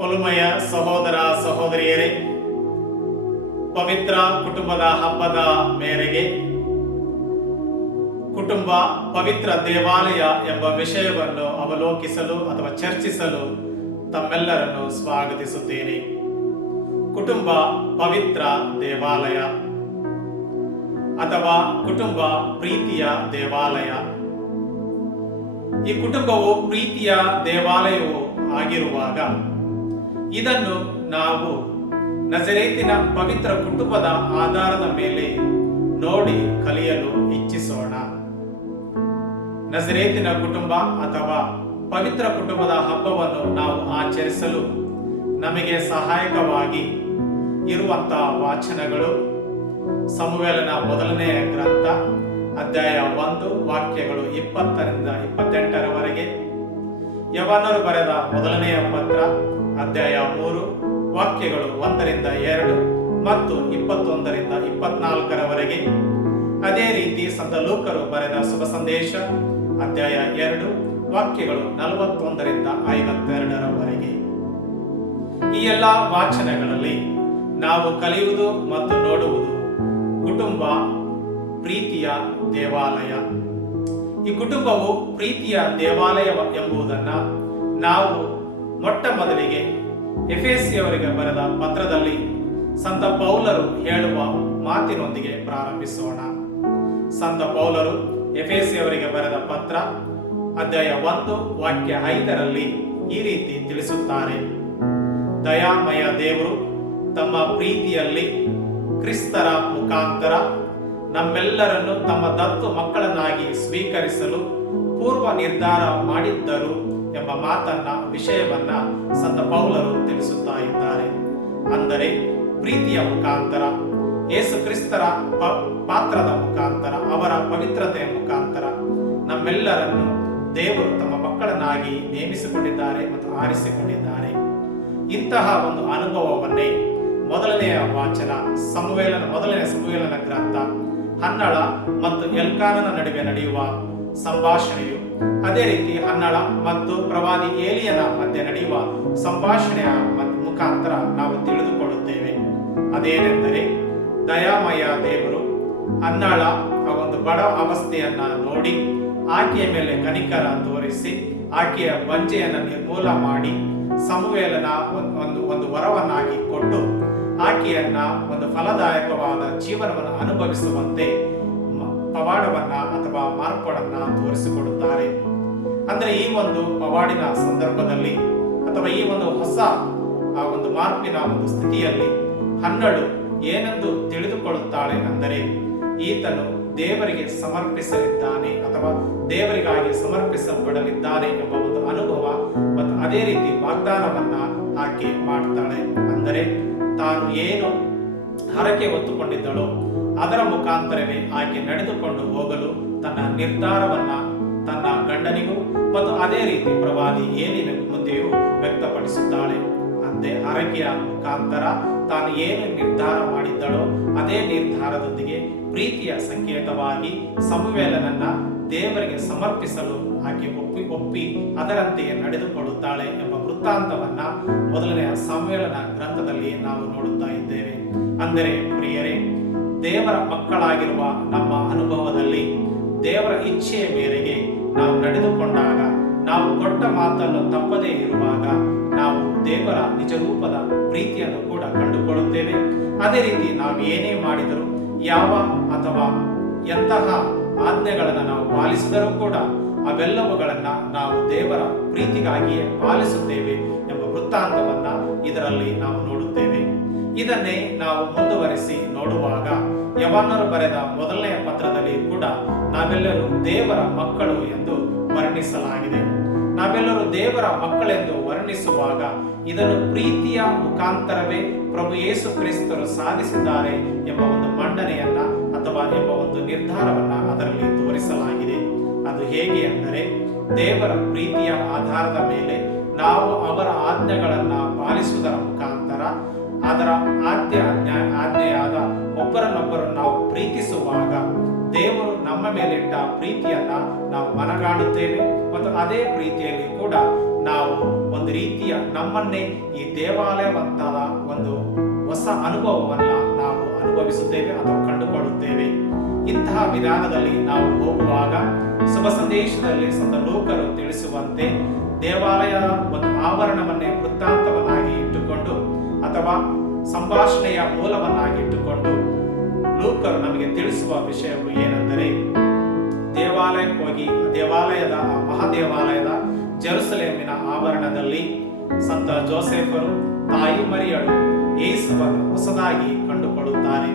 ಒಲುಮೆಯ ಸಹೋದರ ಸಹೋದರಿಯರೇ, ಪವಿತ್ರ ಕುಟುಂಬದ ಹಬ್ಬದ ಮೇರೆಗೆ ಕುಟುಂಬ ಪವಿತ್ರ ದೇವಾಲಯ ಎಂಬ ವಿಷಯವನ್ನು ಅವಲೋಕಿಸಲು ಅಥವಾ ಚರ್ಚಿಸಲು ತಮ್ಮೆಲ್ಲರನ್ನು ಸ್ವಾಗತಿಸುತ್ತೇನೆ. ಕುಟುಂಬ ಪವಿತ್ರ ದೇವಾಲಯ ಅಥವಾ ಕುಟುಂಬ ಪ್ರೀತಿಯ ದೇವಾಲಯ. ಈ ಕುಟುಂಬವು ಪ್ರೀತಿಯ ದೇವಾಲಯವು ಆಗಿರುವಾಗ ಇದನ್ನು ನಾವು ನಜರೇತಿನ ಪವಿತ್ರ ಕುಟುಂಬದ ಆಧಾರದ ಮೇಲೆ ನೋಡಿ ಕಲಿಯಲು ಇಚ್ಛಿಸೋಣ. ನಜರೇತಿನ ಕುಟುಂಬ ಅಥವಾ ಪವಿತ್ರ ಕುಟುಂಬದ ಹಬ್ಬವನ್ನು ನಾವು ಆಚರಿಸಲು ನಮಗೆ ಸಹಾಯಕವಾಗಿ ಇರುವಂತಹ ವಾಚನಗಳು ಸಮುವೇಲನ ಮೊದಲನೆಯ ಗ್ರಂಥ, ಅಧ್ಯಾಯ ಒಂದು, ವಾಕ್ಯಗಳು ಇಪ್ಪತ್ತರಿಂದ ಇಪ್ಪತ್ತೆಂಟರವರೆಗೆ. ಯವನರು ಬರೆದ ಮೊದಲನೆಯ ಪತ್ರ ಅಧ್ಯಾಯ ಮೂರು, ವಾಕ್ಯಗಳು ಒಂದರಿಂದ ಎರಡು ಮತ್ತು ಇಪ್ಪತ್ತೊಂದರಿಂದ ಇಪ್ಪತ್ನಾಲ್ಕರವರೆಗೆ. ಅದೇ ರೀತಿ ಸಂತ ಬರೆದ ಶುಭ ಸಂದೇಶ, ಅಧ್ಯಾಯ ಎರಡು, ವಾಕ್ಯಗಳು ನಲವತ್ತೊಂದರಿಂದ ಐವತ್ತೆರಡರವರೆಗೆ. ಈ ಎಲ್ಲ ವಾಚನಗಳಲ್ಲಿ ನಾವು ಕಲಿಯುವುದು ಮತ್ತು ನೋಡುವುದು ಕುಟುಂಬ, ಪ್ರೀತಿಯ ದೇವಾಲಯ. ಈ ಕುಟುಂಬವು ಪ್ರೀತಿಯ ದೇವಾಲಯ ಎಂಬುದನ್ನ ನಾವು ಮೊಟ್ಟ ಮೊದಲಿಗೆ ಎಫೆಸಿಯವರಿಗೆ ಬರೆದ ಪತ್ರದಲ್ಲಿ ಸಂತ ಪೌಲರು ಹೇಳುವ ಮಾತಿನೊಂದಿಗೆ ಪ್ರಾರಂಭಿಸೋಣ. ಸಂತ ಪೌಲರು ಎಫೆಸಿಯವರಿಗೆ ಬರೆದ ಪತ್ರ ಅಧ್ಯಾಯ ಒಂದು, ವಾಕ್ಯ ಐದರಲ್ಲಿ ಈ ರೀತಿ ತಿಳಿಸುತ್ತಾರೆ. ದಯಾಮಯ ದೇವರು, ತಮ್ಮ ಪ್ರೀತಿಯಲ್ಲಿ ಕ್ರಿಸ್ತರ ಮುಖಾಂತರ ನಮ್ಮೆಲ್ಲರನ್ನು ತಮ್ಮ ದತ್ತು ಮಕ್ಕಳನ್ನಾಗಿ ಸ್ವೀಕರಿಸಲು ಪೂರ್ವ ನಿರ್ಧಾರ ಮಾಡಿದ್ದರು. ಎಂಬ ಮಾತನ್ನ, ವಿಷಯವನ್ನ ಸಂತ ಪೌಲರು ತಿಳಿಸುತ್ತಾ ಇದ್ದಾರೆ. ಅಂದರೆ ಪ್ರೀತಿಯ ಮುಖಾಂತರ ಯೇಸು ಕ್ರಿಸ್ತರ ಪಾತ್ರದ ಮುಖಾಂತರ, ಅವರ ಪವಿತ್ರತೆಯ ಮುಖಾಂತರ ನಮ್ಮೆಲ್ಲರನ್ನು ದೇವರು ತಮ್ಮ ಮಕ್ಕಳನ್ನಾಗಿ ನೇಮಿಸಿಕೊಂಡಿದ್ದಾರೆ ಮತ್ತು ಆರಿಸಿಕೊಂಡಿದ್ದಾರೆ. ಇಂತಹ ಒಂದು ಅನುಭವವನ್ನೇ ಮೊದಲನೆಯ ವಾಚನ, ಸಮುವೇಲನ, ಮೊದಲನೆಯ ಸಮುವೇಲನ ಗ್ರಂಥ ಹನ್ನಳ ಮತ್ತು ಎಲ್ಕಾನನ ನಡುವೆ ನಡೆಯುವ ಸಂಭಾಷಣೆಯು. ಅದೇ ರೀತಿ ಹನ್ನಳ ಮತ್ತು ಪ್ರವಾದಿ ಏಲಿಯನ ಮಧ್ಯೆ ನಡೆಯುವ ಸಂಭಾಷಣೆಯ ಮುಖಾಂತರ ನಾವು ತಿಳಿದುಕೊಳ್ಳುತ್ತೇವೆ. ಅದೇನೆಂದರೆ, ದಯಾಮಯ ದೇವರು ಹನ್ನಳ ಆ ಒಂದು ಬಡ ಅವಸ್ಥೆಯನ್ನ ನೋಡಿ ಆಕೆಯ ಮೇಲೆ ಕನಿಕರ ತೋರಿಸಿ ಆಕೆಯ ವಂಚೆಯನ್ನು ನಿರ್ಮೂಲ ಮಾಡಿ ಸಮುವೇಲನ ಒಂದು ಒಂದು ವರವನ್ನಾಗಿ ಕೊಟ್ಟು ಆಕೆಯನ್ನ ಒಂದು ಫಲದಾಯಕವಾದ ಜೀವನವನ್ನು ಅನುಭವಿಸುವಂತೆ ಪವಾಡವನ್ನ ಅಥವಾ ಮಾರ್ಪಾಡನ್ನ ತೋರಿಸಿಕೊಡುತ್ತಾರೆ. ಅಂದ್ರೆ ಈ ಒಂದು ಪವಾಡಿನ ಸಂದರ್ಭದಲ್ಲಿ ಅಥವಾ ಈ ಒಂದು ಹೊಸ, ಆ ಒಂದು ಮಾರ್ಪಿನ ಒಂದು ಸ್ಥಿತಿಯಲ್ಲಿ ಹನ್ನಳು ಏನೆಂದು ತಿಳಿದುಕೊಳ್ಳುತ್ತಾಳೆ ಅಂದರೆ ಈತನು ದೇವರಿಗೆ ಸಮರ್ಪಿಸಲಿದ್ದಾನೆ ಅಥವಾ ದೇವರಿಗಾಗಿ ಸಮರ್ಪಿಸಲ್ಪಡಲಿದ್ದಾನೆ ಎಂಬ ಒಂದು ಅನುಭವ ಮತ್ತು ಅದೇ ರೀತಿ ವಾಗ್ದಾನವನ್ನ ಆಕೆ ಮಾಡ್ತಾಳೆ. ಅಂದರೆ ತಾನು ಏನು ಹರಕೆ ಹೊತ್ತುಕೊಂಡಿದ್ದಳೋ ಅದರ ಮುಖಾಂತರವೇ ಆಕೆ ನಡೆದುಕೊಂಡು ಹೋಗಲು ತನ್ನ ನಿರ್ಧಾರವನ್ನ ತನ್ನ ಗಂಡನಿಗೂ ಮತ್ತು ಅದೇ ರೀತಿ ಪ್ರವಾದಿ ಏನಿನ ಮುಂದೆಯೂ ವ್ಯಕ್ತಪಡಿಸುತ್ತಾಳೆ ಅಂತೆ ಹರಕೆಯ ಮುಖಾಂತರ ತಾನು ಏನು ನಿರ್ಧಾರ ಮಾಡಿದ್ದಳೋ ಅದೇ ನಿರ್ಧಾರದೊಂದಿಗೆ ಪ್ರೀತಿಯ ಸಂಕೇತವಾಗಿ ಸಮುವೇಲನನ್ನ ದೇವರಿಗೆ ಸಮರ್ಪಿಸಲು ಆಕೆ ಒಪ್ಪಿ ಒಪ್ಪಿ ಅದರಂತೆಯೇ ನಡೆದುಕೊಳ್ಳುತ್ತಾಳೆ ಎಂಬ ವೃತ್ತಾಂತವನ್ನ ಮೊದಲನೆಯ ಸಮ್ಮೇಳನ ಗ್ರಂಥದಲ್ಲಿ ನಾವು ನೋಡುತ್ತಾ ಇದ್ದೇವೆ. ಅಂದರೆ ಪ್ರಿಯರೇ, ದೇವರ ಮಕ್ಕಳಾಗಿರುವ ನಮ್ಮ ಅನುಭವದಲ್ಲಿ ದೇವರ ಇಚ್ಛೆಯ ಮೇರೆಗೆ ನಾವು ನಡೆದುಕೊಂಡಾಗ, ನಾವು ಕೊಟ್ಟ ಮಾತನ್ನು ತಪ್ಪದೇ ಇರುವಾಗ ನಾವು ದೇವರ ನಿಜರೂಪದ ಪ್ರೀತಿಯನ್ನು ಕೂಡ ಕಂಡುಕೊಳ್ಳುತ್ತೇವೆ. ಅದೇ ರೀತಿ ನಾವು ಏನೇ ಮಾಡಿದರೂ, ಯಾವ ಅಥವಾ ಎಂತಹ ಆಜ್ಞೆಗಳನ್ನು ನಾವು ಪಾಲಿಸಿದರೂ ಕೂಡ ಅವೆಲ್ಲವುಗಳನ್ನ ನಾವು ದೇವರ ಪ್ರೀತಿಗಾಗಿಯೇ ಪಾಲಿಸುತ್ತೇವೆ ಎಂಬ ವೃತ್ತಾಂತವನ್ನ ಇದರಲ್ಲಿ ನಾವು ನೋಡುತ್ತೇವೆ. ಇದನ್ನೇ ನಾವು ಮುಂದುವರಿಸಿ ನೋಡುವಾಗ ಯವನ್ನರು ಬರೆದ ಮೊದಲನೆಯ ಪತ್ರದಲ್ಲಿ ಕೂಡ ನಾವೆಲ್ಲರೂ ದೇವರ ಮಕ್ಕಳು ಎಂದು ವರ್ಣಿಸಲಾಗಿದೆ. ನಾವೆಲ್ಲರೂ ದೇವರ ಮಕ್ಕಳೆಂದು ವರ್ಣಿಸುವಾಗ ಇದನ್ನು ಪ್ರೀತಿಯ ಮುಖಾಂತರವೇ ಪ್ರಭು ಯೇಸು ಕ್ರಿಸ್ತರು ಸಾಧಿಸಿದ್ದಾರೆ ಎಂಬ ಒಂದು ಮಂಡನೆಯನ್ನ ಅಥವಾ ಎಂಬ ಒಂದು ನಿರ್ಧಾರವನ್ನ ಅದರಲ್ಲಿ ತೋರಿಸಲಾಗಿದೆ. ಅದು ಹೇಗೆ ಅಂದರೆ ದೇವರ ಪ್ರೀತಿಯ ಆಧಾರದ ಮೇಲೆ ನಾವು ಅವರ ಆಜ್ಞೆಗಳನ್ನ ಪಾಲಿಸುವುದರ ಮುಖಾಂತರ ಅದರ ಆದ್ಯ ಆಜ್ಞೆ ಆಜ್ಞೆಯಾದ ಒಬ್ಬರನ್ನೊಬ್ಬರು ನಾವು ಪ್ರೀತಿಸುವಾಗ ದೇವರು ನಮ್ಮ ಮೇಲಿಟ್ಟ ಪ್ರೀತಿಯನ್ನ ನಾವು ಮನಗಾಣುತ್ತೇವೆ ಮತ್ತು ಅದೇ ಪ್ರೀತಿಯಲ್ಲಿ ಕೂಡ ನಾವು ಒಂದು ರೀತಿಯ ನಮ್ಮನ್ನೇ ಈ ದೇವಾಲಯವಂತಹ ಒಂದು ಹೊಸ ಅನುಭವವನ್ನ ನಾವು ಅನುಭವಿಸುತ್ತೇವೆ ಅಥವಾ ಕಂಡುಕೊಳ್ಳುತ್ತೇವೆ. ಇಂತಹ ವಿಧಾನದಲ್ಲಿ ನಾವು ಹೋಗುವಾಗ ಶುಭ ಸಂದೇಶದಲ್ಲಿ ಸಂತ ಲೋಕರು ತಿಳಿಸುವಂತೆ ದೇವಾಲಯ ಒಂದು ಆವರಣವನ್ನೇ ವೃತ್ತಾಂತವನ್ನಾಗಿ ಇಟ್ಟುಕೊಂಡು ಅಥವಾ ಸಂಭಾಷಣೆಯ ಮೂಲವನ್ನಾಗಿಟ್ಟುಕೊಂಡು ಲೂಕರು ನಮಗೆ ತಿಳಿಸುವ ವಿಷಯವು ಏನೆಂದರೆ, ದೇವಾಲಯಕ್ಕೆ ಹೋಗಿ ದೇವಾಲಯದ ಮಹಾದೇವಾಲಯದ ಜೆರುಸಲೇಮಿನ ಆವರಣದಲ್ಲಿ ಸಂತ ಜೋಸೆಫರು, ತಾಯಿ ಮರಿಯಳು ಏಸುವನ್ನು ಹೊಸದಾಗಿ ಕಂಡುಕೊಳ್ಳುತ್ತಾರೆ.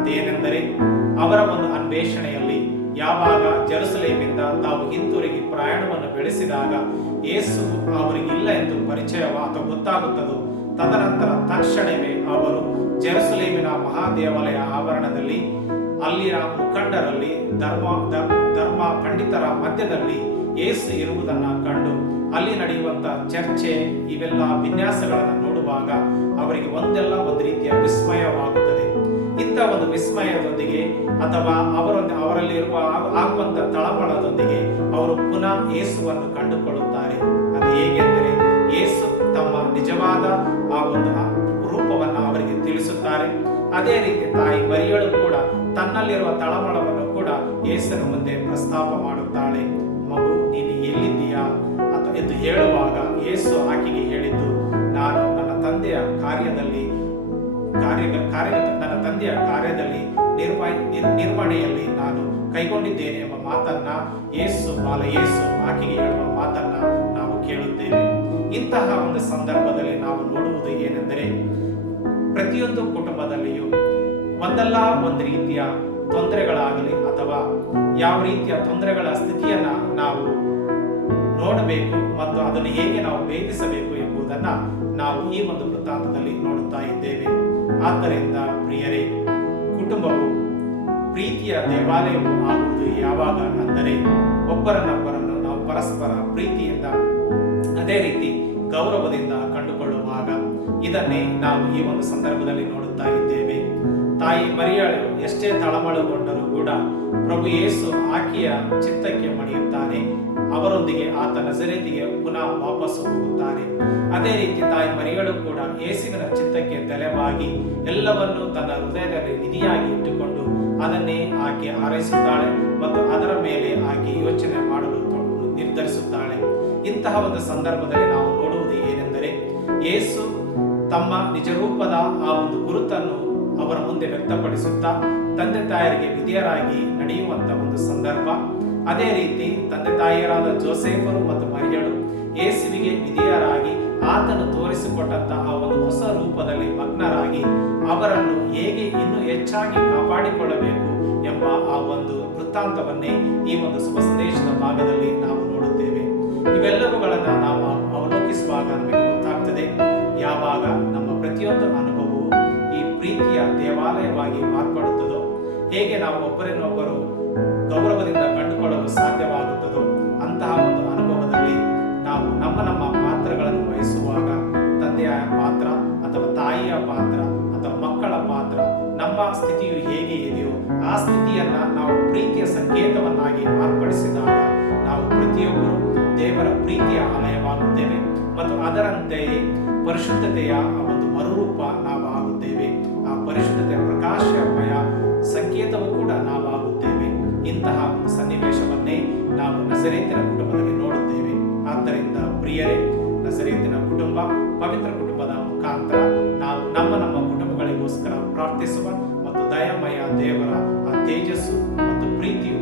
ಅದೇನೆಂದರೆ, ಅವರ ಒಂದು ಅನ್ವೇಷಣೆಯಲ್ಲಿ ಯಾವಾಗ ಜೆರುಸಲೇಮಿಂದ ತಾವು ಹಿಂತಿರುಗಿ ಪ್ರಯಾಣವನ್ನು ಬೆಳೆಸಿದಾಗ ಯೇಸು ಅವರಿಗಿಲ್ಲ ಎಂದು ಪರಿಚಯವಾದ ಗೊತ್ತಾಗುತ್ತದೋ. ತದನಂತರ ತಕ್ಷಣವೇ ಅವರು ಜೆರುಸಲೇಮಿನ ಮಹಾದೇವಾಲಯ ಆವರಣದಲ್ಲಿ, ಅಲ್ಲಿನ ಮುಖಂಡರಲ್ಲಿ, ಧರ್ಮ ಧರ್ಮ ಪಂಡಿತರ ಮಧ್ಯದಲ್ಲಿ ಯೇಸು ಇರುವುದನ್ನ ಕಂಡು, ಅಲ್ಲಿ ನಡೆಯುವಂತ ಚರ್ಚೆ ಇವೆಲ್ಲ ವಿನ್ಯಾಸಗಳನ್ನು ನೋಡುವಾಗ ಅವರಿಗೆ ಒಂದೆಲ್ಲ ಒಂದು ರೀತಿಯ ವಿಸ್ಮಯವಾಗುತ್ತದೆ. ಇಂಥ ಒಂದು ವಿಸ್ಮಯದೊಂದಿಗೆ ಅಥವಾ ಅವರೊಂದು ಅವರಲ್ಲಿರುವ ಆಗುವಂತಹ ಆಗುವಂತ ತಳಮಳದೊಂದಿಗೆ ಅವರು ಪುನಃ ಯೇಸುವನ್ನು ಕಂಡುಕೊಳ್ಳುತ್ತಾರೆ. ಅದು ಹೇಗೆಂದರೆ ಯೇಸು ತಮ್ಮ ನಿಜವಾದ ಆ ಒಂದು ರೂಪವನ್ನು ಅವರಿಗೆ ತಿಳಿಸುತ್ತಾರೆ. ಅದೇ ರೀತಿ ತಾಯಿ ಮರಿಯಳು ಕೂಡ ತನ್ನಲ್ಲಿರುವ ತಳಮಳವನ್ನು ಕೂಡ ಯೇಸನ ಮುಂದೆ ಪ್ರಸ್ತಾಪ ಮಾಡುತ್ತಾಳೆ. ಮಗು, ನೀನು ಎಲ್ಲಿದ್ದೀಯಾ? ಅಂತ ಎಂದು ಹೇಳುವಾಗ ಯೇಸು ಆಕೆಗೆ ಹೇಳಿದ್ದು, ನಾನು ನನ್ನ ತಂದೆಯ ಕಾರ್ಯದಲ್ಲಿ ಕಾರ್ಯ ಕಾರ್ಯ ನನ್ನ ತಂದೆಯ ಕಾರ್ಯದಲ್ಲಿ ನಿರ್ವಹ ನಿರ್- ನಿರ್ವಹಣೆಯಲ್ಲಿ ನಾನು ಕೈಗೊಂಡಿದ್ದೇನೆ ಎಂಬ ಮಾತನ್ನ ಯೇಸು ಬಾಲ ಯೇಸು ಆಕೆಗೆ ಹೇಳುವ ಮಾತನ್ನ ನಾವು ಕೇಳುತ್ತೇವೆ. ಇಂತಹ ಒಂದು ಸಂದರ್ಭದಲ್ಲಿ ನಾವು ನೋಡುವುದು ಏನೆಂದರೆ ಪ್ರತಿಯೊಂದು ಕುಟುಂಬದಲ್ಲಿಯೂ ಒಂದಲ್ಲ ಒಂದು ರೀತಿಯ ತೊಂದರೆಗಳಾಗಲಿ ಅಥವಾ ಯಾವ ರೀತಿಯ ತೊಂದರೆಗಳ ಸ್ಥಿತಿಯನ್ನ ನಾವು ನೋಡಬೇಕು ಮತ್ತು ಅದನ್ನು ಹೇಗೆ ನಾವು ಭೇದಿಸಬೇಕು ಎಂಬುದನ್ನ ನಾವು ಈ ಒಂದು ವೃತ್ತಾಂತದಲ್ಲಿ ನೋಡುತ್ತಾ ಇದ್ದೇವೆ. ಆದ್ದರಿಂದ ಪ್ರಿಯರೇ, ಕುಟುಂಬವು ಪ್ರೀತಿಯ ದೇವಾಲಯವು ಆಗುವುದು ಯಾವಾಗ ಅಂದರೆ ಒಬ್ಬರನ್ನೊಬ್ಬರನ್ನು ನಾವು ಪರಸ್ಪರ ಪ್ರೀತಿಯಿಂದ, ಅದೇ ರೀತಿ ಗೌರವದಿಂದ ಕಂಡುಕೊಳ್ಳುವಾಗ ಇದನ್ನೇ ನಾವು ಈ ಒಂದು ಸಂದರ್ಭದಲ್ಲಿ ನೋಡುತ್ತಾ ಇದ್ದೇವೆ. ತಾಯಿ ಮರಿಯಾಳು ಎಷ್ಟೇ ತಳಮಳುಗೊಂಡರೂ ಕೂಡ ಪ್ರಭು ಯೇಸು ಆಕೆಯ ಚಿತ್ತಕ್ಕೆ ಮಣಿಯುತ್ತಾನೆ. ಅವರೊಂದಿಗೆ ಆತ ನಜರೇತಿಗೆ ಪುನಃ ವಾಪಸ್ ಹೋಗುತ್ತಾರೆ. ಅದೇ ರೀತಿ ತಾಯಿ ಮರಿಗಳು ಕೂಡ ಯೇಸುವಿನ ಚಿತ್ತಕ್ಕೆ ತಲೆಬಾಗಿ ಎಲ್ಲವನ್ನು ತನ್ನ ಹೃದಯದಲ್ಲಿ ನಿಧಿಯಾಗಿ ಇಟ್ಟುಕೊಂಡು ಅದನ್ನೇ ಆಕೆ ಹಾರೈಸುತ್ತಾಳೆ ಮತ್ತು ಅದರ ಮೇಲೆ ಆಕೆ ಯೋಚನೆ ಮಾಡಲು ನಿರ್ಧರಿಸುತ್ತಾಳೆ. ಇಂತಹ ಒಂದು ಸಂದರ್ಭದಲ್ಲಿ ನಾವು ನೋಡುವುದು ಏನೆಂದರೆ, ಯೇಸು ತಮ್ಮ ನಿಜರೂಪದ ಆ ಒಂದು ಗುರುತನ್ನು ಅವರ ಮುಂದೆ ವ್ಯಕ್ತಪಡಿಸುತ್ತಾ ತಂದೆ ತಾಯರಿಗೆ ವಿಧಿಯರಾಗಿ ನಡೆಯುವಂತ ಒಂದು ಸಂದರ್ಭ. ಅದೇ ರೀತಿ ತಂದೆ ತಾಯಿಯರಾದ ಜೋಸೆಫರು ಮತ್ತು ಮರಿಯಳು ಯೇಸುವಿಗೆ ವಿಧಿಯರಾಗಿ ಆತನು ತೋರಿಸಿಕೊಟ್ಟಂತಹ ಒಂದು ಹೊಸ ರೂಪದಲ್ಲಿ ಮಗ್ನರಾಗಿ ಅವರನ್ನು ಹೇಗೆ ಇನ್ನೂ ಹೆಚ್ಚಾಗಿ ಕಾಪಾಡಿಕೊಳ್ಳಬೇಕು ಎಂಬ ಆ ಒಂದು ವೃತ್ತಾಂತವನ್ನೇ ಈ ಒಂದು ಶುಭ ಸಂದೇಶದ ಭಾಗದಲ್ಲಿ ನಾವು ನೋಡುತ್ತೇವೆ. ಇವೆಲ್ಲವುಗಳನ್ನು ನಾವು ಅವಲೋಕಿಸುವಾಗ ನಮಗೆ ಗೊತ್ತಾಗ್ತದೆ. ಯಾವಾಗ ನಮ್ಮ ಪ್ರತಿಯೊಂದು ಅನುಭವವು ಈ ಪ್ರೀತಿಯ ದೇವಾಲಯವಾಗಿ ಮಾರ್ಪಡುತ್ತದೋ, ಹೇಗೆ ನಾವು ಒಬ್ಬರನ್ನೊಬ್ಬರು ಗೌರವದಿಂದ ಕಂಡುಕೊಳ್ಳಲು ಸಾಧ್ಯವಾಗುತ್ತದೋ? ಅಂತಹ ಒಂದು ಅನುಭವದಲ್ಲಿ ನಾವು ನಮ್ಮ ನಮ್ಮ ಪಾತ್ರಗಳನ್ನು ವಹಿಸುವಾಗ ತಂದೆಯ ಪಾತ್ರ ಅಥವಾ ತಾಯಿಯ ಪಾತ್ರ ಅಥವಾ ಮಕ್ಕಳ ಪಾತ್ರ, ನಮ್ಮ ಸ್ಥಿತಿಯು ಹೇಗೆ ಇದೆಯೋ, ಆ ಸ್ಥಿತಿಯನ್ನ ನಾವು ಪ್ರೀತಿಯ ಸಂಕೇತವನ್ನಾಗಿ ಮಾರ್ಪಡಿಸಿದಾಗ ನಾವು ಪ್ರತಿಯೊಬ್ಬರು ದೇವರ ಪ್ರೀತಿಯ ಆಲಯವಾಗುತ್ತೇವೆ ಮತ್ತು ಅದರಂತೆಯೇ ಪರಿಶುದ್ಧತೆಯ ಒಂದು ಮರುರೂಪ ನಾವು ಆಗುತ್ತೇವೆ ಆ ಪರಿಶುದ್ಧತೆಯ ಪ್ರಕಾಶಮಯ ನಾವು ನಜರೇತಿನ ಕುಟುಂಬದಲ್ಲಿ ನೋಡುತ್ತೇವೆ. ಆದ್ದರಿಂದ ಪ್ರಿಯರೇ ನಸರೇತಿನ ಕುಟುಂಬ, ಪವಿತ್ರ ಕುಟುಂಬದ ಮುಖಾಂತರ ನಾವು ನಮ್ಮ ನಮ್ಮ ಕುಟುಂಬಗಳಿಗೋಸ್ಕರ ಪ್ರಾರ್ಥಿಸುವ ಮತ್ತು ದಯಾಮಯ ದೇವರ ಆ ತೇಜಸ್ಸು ಮತ್ತು ಪ್ರೀತಿಯು